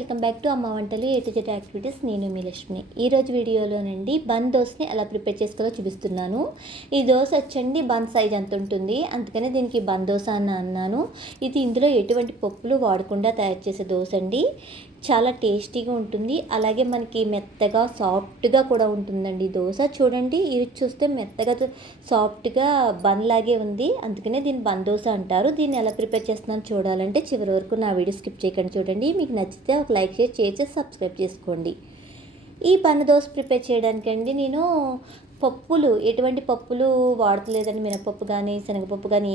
Welcome back to అమ్మ వంటలు A to Z activities. నేను మీ లక్ష్మిని. ఈరోజు వీడియోలోనండి బన్ దోశని ఎలా ప్రిపేర్ చేసుకోవాలో చూపిస్తున్నాను. ఈ దోశ వచ్చండి బన్ సైజ్ అంత ఉంటుంది, అందుకనే దీనికి బన్ దోశ అని అన్నాను. ఇది ఇందులో ఎటువంటి పప్పులు వాడకుండా తయారు చేసే దోశ అండి. చాలా టేస్టీగా ఉంటుంది, అలాగే మనకి మెత్తగా సాఫ్ట్గా కూడా ఉంటుందండి దోశ. చూడండి, ఇది చూస్తే మెత్తగా సాఫ్ట్గా బన్ లాగే ఉంది, అందుకనే దీన్ని బన్ దోశ అంటారు. దీన్ని ఎలా ప్రిపేర్ చేస్తున్నాను చూడాలంటే చివరి వరకు నా వీడియో స్కిప్ చేయకండి. చూడండి, మీకు నచ్చితే ఒక లైక్ చేసి సబ్స్క్రైబ్ చేసుకోండి. ఈ బన్ దోశ ప్రిపేర్ చేయడానికండి నేను పప్పులు ఎటువంటి పప్పులు వాడతలేదండి. మినపప్పు కానీ శనగపప్పు కానీ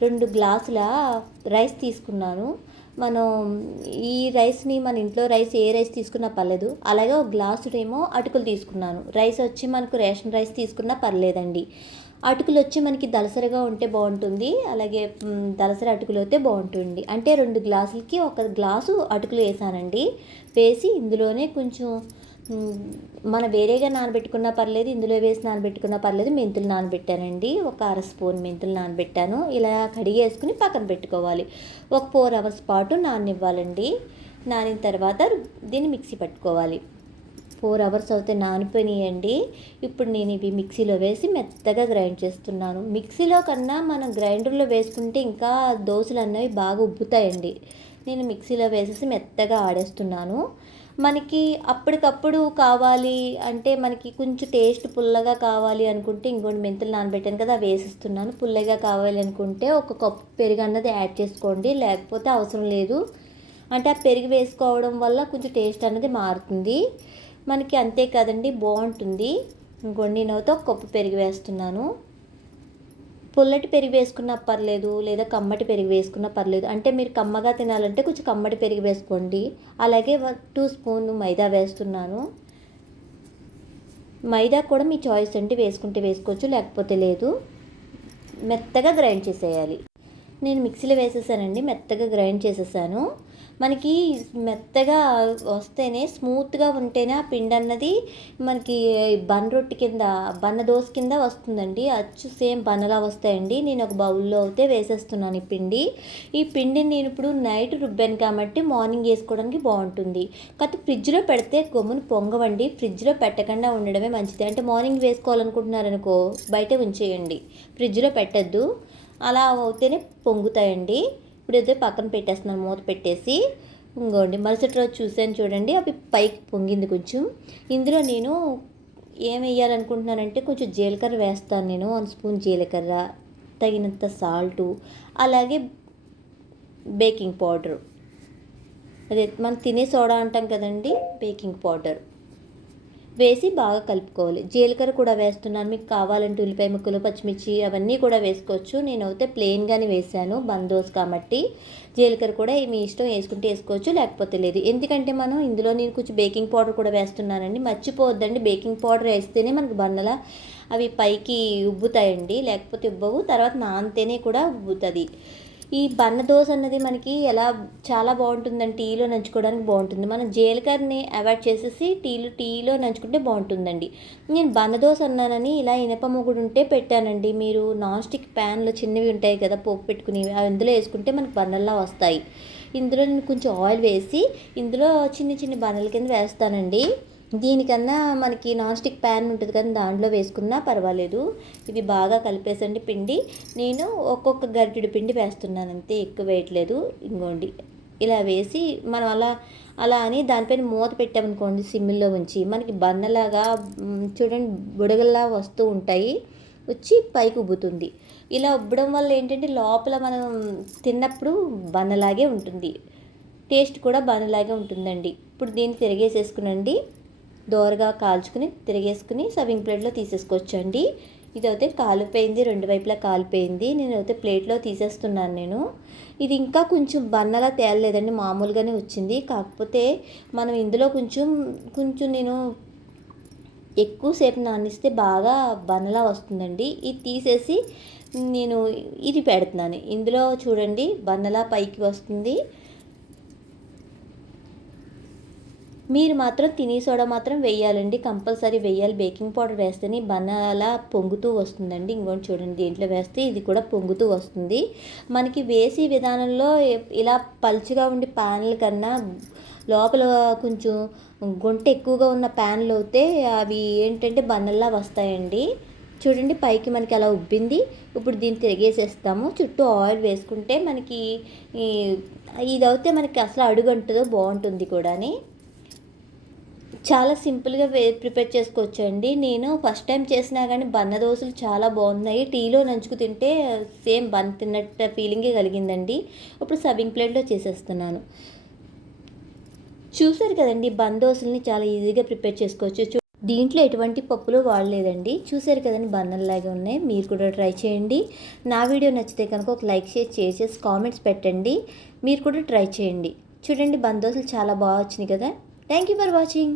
2 గ్లాసుల రైస్ తీసుకున్నాను. మనం ఈ రైస్ని మన ఇంట్లో రైస్ ఏ రైస్ తీసుకున్నా పర్లేదు. అలాగే ఒక గ్లాసుడేమో అటుకులు తీసుకున్నాను. రైస్ వచ్చి మనకు రేషన్ రైస్ తీసుకున్నా పర్లేదండి. అటుకులు వచ్చి మనకి దలసరిగా ఉంటే బాగుంటుంది, అలాగే దలసరి అటుకులు అయితే బాగుంటుంది. అంటే 2 గ్లాసులకి 1 గ్లాసు అటుకులు వేసానండి. వేసి ఇందులోనే కొంచెం మన వేరేగా నానబెట్టుకున్నా పర్లేదు, ఇందులో వేసి నానబెట్టుకున్నా పర్లేదు. మెంతులు నానబెట్టానండి, ఒక 1/2 స్పూన్ మెంతులు నానబెట్టాను. ఇలా కడిగేసుకుని పక్కన పెట్టుకోవాలి. ఒక 4 అవర్స్ పాటు నాననివ్వాలండి. నానిన తర్వాత దీన్ని మిక్సీ పట్టుకోవాలి. 4 అవర్స్ అయితే నానిపోయినాయండి. ఇప్పుడు నేను ఇవి మిక్సీలో వేసి మెత్తగా గ్రైండ్ చేస్తున్నాను. మిక్సీలో కన్నా మనం గ్రైండర్లో వేసుకుంటే ఇంకా దోశలు అన్నవి బాగా ఉబ్బుతాయండి. నేను మిక్సీలో వేసేసి మెత్తగా ఆడేస్తున్నాను. మనకి అప్పటికప్పుడు కావాలి అంటే, మనకి కొంచెం టేస్ట్ పుల్లగా కావాలి అనుకుంటే ఇంకొన్ని మెంతులు నానబెట్టాను కదా, వేసిస్తున్నాను. పుల్లగా కావాలి అనుకుంటే 1 కప్పు పెరుగు అన్నది యాడ్ చేసుకోండి, లేకపోతే అవసరం లేదు. అంటే ఆ పెరుగు వేసుకోవడం వల్ల కొంచెం టేస్ట్ అన్నది మారుతుంది మనకి, అంతే కదండి, బాగుంటుంది. ఇంకొన్ని నేనైతే 1 కప్పు పెరుగు వేస్తున్నాను. పుల్లటి పెరుగు వేసుకున్నా పర్లేదు, లేదా కమ్మటి పెరుగు వేసుకున్నా పర్లేదు. అంటే మీరు కమ్మగా తినాలంటే కొంచెం కమ్మటి పెరుగు వేసుకోండి. అలాగే 2 స్పూన్లు మైదా వేస్తున్నాను. మైదా కూడా మీ చాయిస్ అండి, వేసుకుంటే వేసుకోవచ్చు, లేకపోతే లేదు. మెత్తగా గ్రైండ్ చేసేయాలి. నేను మిక్సీలో వేసేసానండి, మెత్తగా గ్రైండ్ చేసేసాను. మనకి మెత్తగా వస్తేనే, స్మూత్గా ఉంటేనే ఆ పిండి అన్నది మనకి బన్ రొట్టి కింద, బన్న దోశ కింద వస్తుందండి. అచ్చు సేమ్ బన్నలా వస్తాయండి. నేను ఒక బౌల్లో అయితే వేసేస్తున్నాను ఈ పిండిని నేను ఇప్పుడు నైట్ రుబ్బాను కాబట్టి మార్నింగ్ వేసుకోవడానికి బాగుంటుంది. కాకపోతే ఫ్రిడ్జ్లో పెడితే గమ్మును పొంగవండి. ఫ్రిడ్జ్లో పెట్టకుండా ఉండడమే మంచిది. అంటే మార్నింగ్ వేసుకోవాలనుకుంటున్నారనుకో బయట ఉంచేయండి, ఫ్రిడ్జ్లో పెట్టద్దు. అలా అవుతేనే పొంగుతాయండి. ఇప్పుడు అయితే పక్కన పెట్టేస్తున్నాను, మూత పెట్టేసి. ఇంకోండి, మరుసటి రోజు చూసాను చూడండి, అవి పైకి పొంగింది కొంచెం. ఇందులో నేను ఏం వేయాలనుకుంటున్నానంటే కొంచెం జీలకర్ర వేస్తాను. నేను 1 స్పూన్ జీలకర్ర, తగినంత సాల్టు, అలాగే బేకింగ్ పౌడరు, అదే మనం తినే సోడా అంటాం కదండి, బేకింగ్ పౌడర్ వేసి బాగా కలుపుకోవాలి. జీలకర్ర కూడా వేస్తున్నాను. మీకు కావాలంటే ఉల్లిపాయ ముక్కలు, పచ్చిమిర్చి అవన్నీ కూడా వేసుకోవచ్చు. నేనైతే ప్లెయిన్గానే వేసాను, బన్ దోశ కాబట్టి. జీలకర్ర కూడా మీ ఇష్టం, వేసుకుంటే వేసుకోవచ్చు, లేకపోతే లేదు. ఎందుకంటే మనం ఇందులో నేను కొంచెం బేకింగ్ పౌడర్ కూడా వేస్తున్నానండి. మర్చిపోవద్దండి, బేకింగ్ పౌడర్ వేస్తేనే మనకు బన్నలా అవి పైకి ఉబ్బుతాయండి, లేకపోతే ఉబ్బవు. తర్వాత నానితేనే కూడా ఉబ్బుతుంది. ఈ బన్న దోశ అన్నది మనకి ఎలా చాలా బాగుంటుందండి, టీలో నంచుకోవడానికి బాగుంటుంది. మనం జీలకర్రని అవాయిడ్ చేసేసి టీలో నంచుకుంటే బాగుంటుందండి. నేను బన్న దోశ అన్నానని ఇలా ఇనప మొగుడు ఉంటే పెట్టానండి. మీరు నాన్ స్టిక్ ప్యాన్లో చిన్నవి ఉంటాయి కదా పోపు పెట్టుకునేవి, అవి ఇందులో వేసుకుంటే మనకు బన్నల్లా వస్తాయి. ఇందులో నేను కొంచెం ఆయిల్ వేసి ఇందులో చిన్న బన్నల కింద వేస్తానండి. దీనికన్నా మనకి నాన్ స్టిక్ ప్యాన్ ఉంటుంది కదా, దాంట్లో వేసుకున్నా పర్వాలేదు. ఇవి బాగా కలిపేసండి పిండి. నేను ఒక్కొక్క గరిటెడు పిండి వేస్తున్నాను అంతే, ఎక్కువ వేయట్లేదు. ఇంకోండి, ఇలా వేసి మనం అలా అని దానిపైన మూత పెట్టామనుకోండి, సిమ్మిల్లో ఉంచి, మనకి బన్నలాగా చూడండి బుడగల్లా వస్తూ ఉంటాయి, వచ్చి పైకి ఉబ్బుతుంది. ఇలా ఉబ్బడం వల్ల ఏంటంటే లోపల మనం తిన్నప్పుడు బన్నలాగే ఉంటుంది, టేస్ట్ కూడా బన్నలాగే ఉంటుందండి. ఇప్పుడు దీన్ని తిరిగేసేసుకునండి, దోరగా కాల్చుకుని తిరిగేసుకుని సర్వింగ్ ప్లేట్లో తీసేసుకోవచ్చండి. ఇదైతే కాలిపోయింది, 2 వైపులా కాలిపోయింది. నేనైతే ప్లేట్లో తీసేస్తున్నాను. ఇది ఇంకా కొంచెం బన్నలా తేలలేదండి, మామూలుగానే వచ్చింది. కాకపోతే మనం ఇందులో కొంచెం నేను ఎక్కువసేపు నానిస్తే బాగా బన్నలా వస్తుందండి. ఇది తీసేసి నేను ఇది పెడుతున్నాను. ఇందులో చూడండి బన్నలా పైకి వస్తుంది. మీరు మాత్రం తినే సోడా మాత్రం వేయాలండి, కంపల్సరీ వేయాలి. బేకింగ్ పౌడర్ వేస్తేనే బన్ అలా పొంగుతూ వస్తుందండి. ఇంకోటి చూడండి, దీంట్లో వేస్తే ఇది కూడా పొంగుతూ వస్తుంది. మనకి వేసే విధానంలో ఇలా పలుచగా ఉండి ప్యాన్ల కన్నా లోపల కొంచెం గుంట ఎక్కువగా ఉన్న ప్యాన్లు అయితే అవి ఏంటంటే బన్నల్లా వస్తాయండి. చూడండి పైకి మనకి అలా ఉబ్బింది. ఇప్పుడు దీన్ని తిరిగేసేస్తాము. చుట్టూ ఆయిల్ వేసుకుంటే మనకి ఇదైతే మనకి అసలు అడుగంటదో బాగుంటుంది కూడాని. చాలా సింపుల్గా ప్రిపేర్ చేసుకోవచ్చు అండి. నేను ఫస్ట్ టైం చేసినా కానీ బన్న దోశలు చాలా బాగున్నాయి. టీలో నంచుకు తింటే సేమ్ బన్ తిన్నట్టు ఫీలింగే కలిగిందండి. ఇప్పుడు సర్వింగ్ ప్లేట్లో చేసేస్తున్నాను. చూసారు కదండి, బన్ దోశల్ని చాలా ఈజీగా ప్రిపేర్ చేసుకోవచ్చు. దీంట్లో ఎటువంటి పప్పులు వాడలేదండి. చూసారు కదండి, బన్నల్లాగే ఉన్నాయి. మీరు కూడా ట్రై చేయండి. నా వీడియో నచ్చితే కనుక ఒక లైక్ చేసి కామెంట్స్ పెట్టండి. మీరు కూడా ట్రై చేయండి. చూడండి, బన్ దోశలు చాలా బాగా వచ్చినాయి కదా. Thank you for watching.